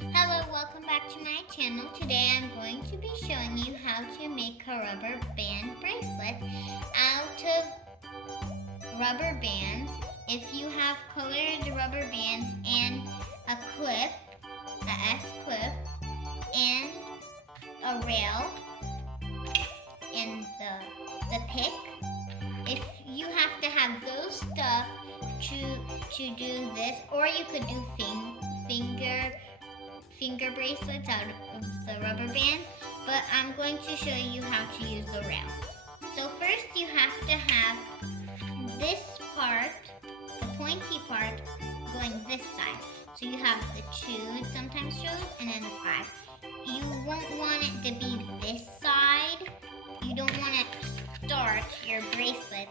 Hello, welcome back to my channel. Today I'm going to be showing you how to make a rubber band bracelet out of rubber bands. If you have colored rubber bands and a clip, a S clip, and a rail, and the pick, if you have to have those stuff to do this, or you could do finger bracelets out of the rubber band, but I'm going to show you how to use the rail. So first you have to have this part, the pointy part, going this side. So you have the 2 it sometimes shows, and then the 5. You won't want it to be this side. You don't want to start your bracelet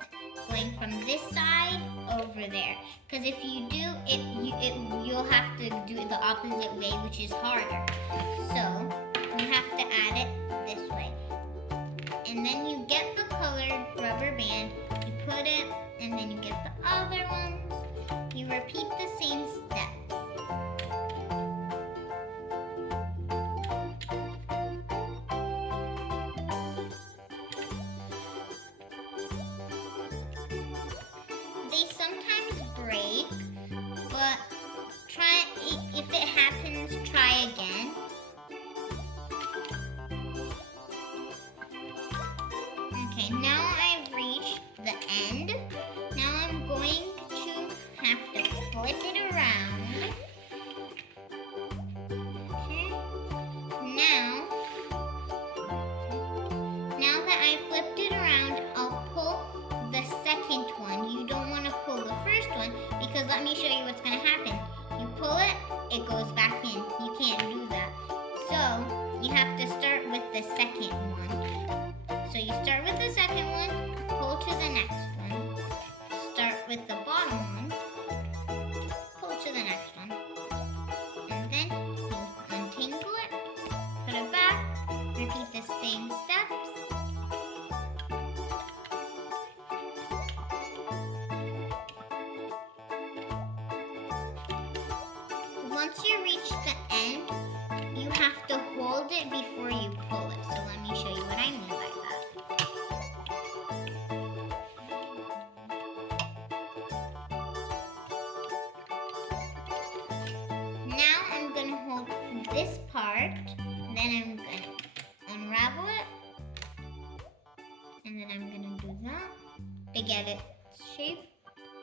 going from this side over there, because if you do you'll have to do it the opposite way, which is harder. So you have to add it this way, and then you get the colored rubber band, you put it, and then you get the other ones. You repeat the same steps. They sometimes break, but if it happens, try again. Okay, now I've reached the end. Now I'm going to have to flip it around. Okay. Now that I flipped it around, I'll pull the second one. You don't want to pull the first one, because let me show you what's going to happen. You pull it, it goes back in. You can't do that. So you have to start with the second one. So you start with the second one, pull to the next one. Start with the bottom one, pull to the next one. And then you untangle it, put it back, repeat the same steps. Once you reach the end, you have to hold it before you pull it. So let me show you what I mean by that. Now I'm going to hold this part, then I'm going to unravel it, and then I'm going to do that to get it shape.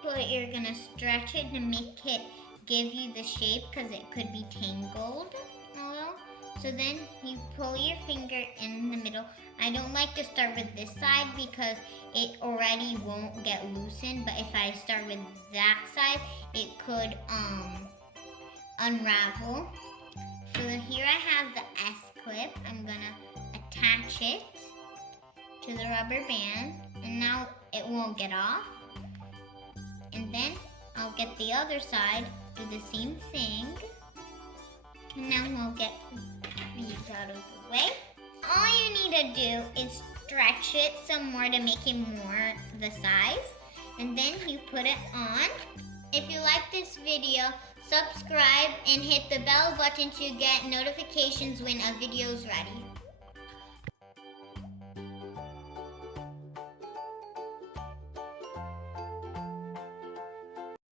But you're going to stretch it to make it give you the shape, because it could be tangled a little. So then you pull your finger in the middle. I don't like to start with this side because it already won't get loosened, but if I start with that side, it could unravel. So here I have the S clip. I'm gonna attach it to the rubber band, and now it won't get off. And then I'll get the other side, do the same thing. And now we'll get these out of the way. All you need to do is stretch it some more to make it more the size. And then you put it on. If you like this video, subscribe and hit the bell button to get notifications when a video is ready.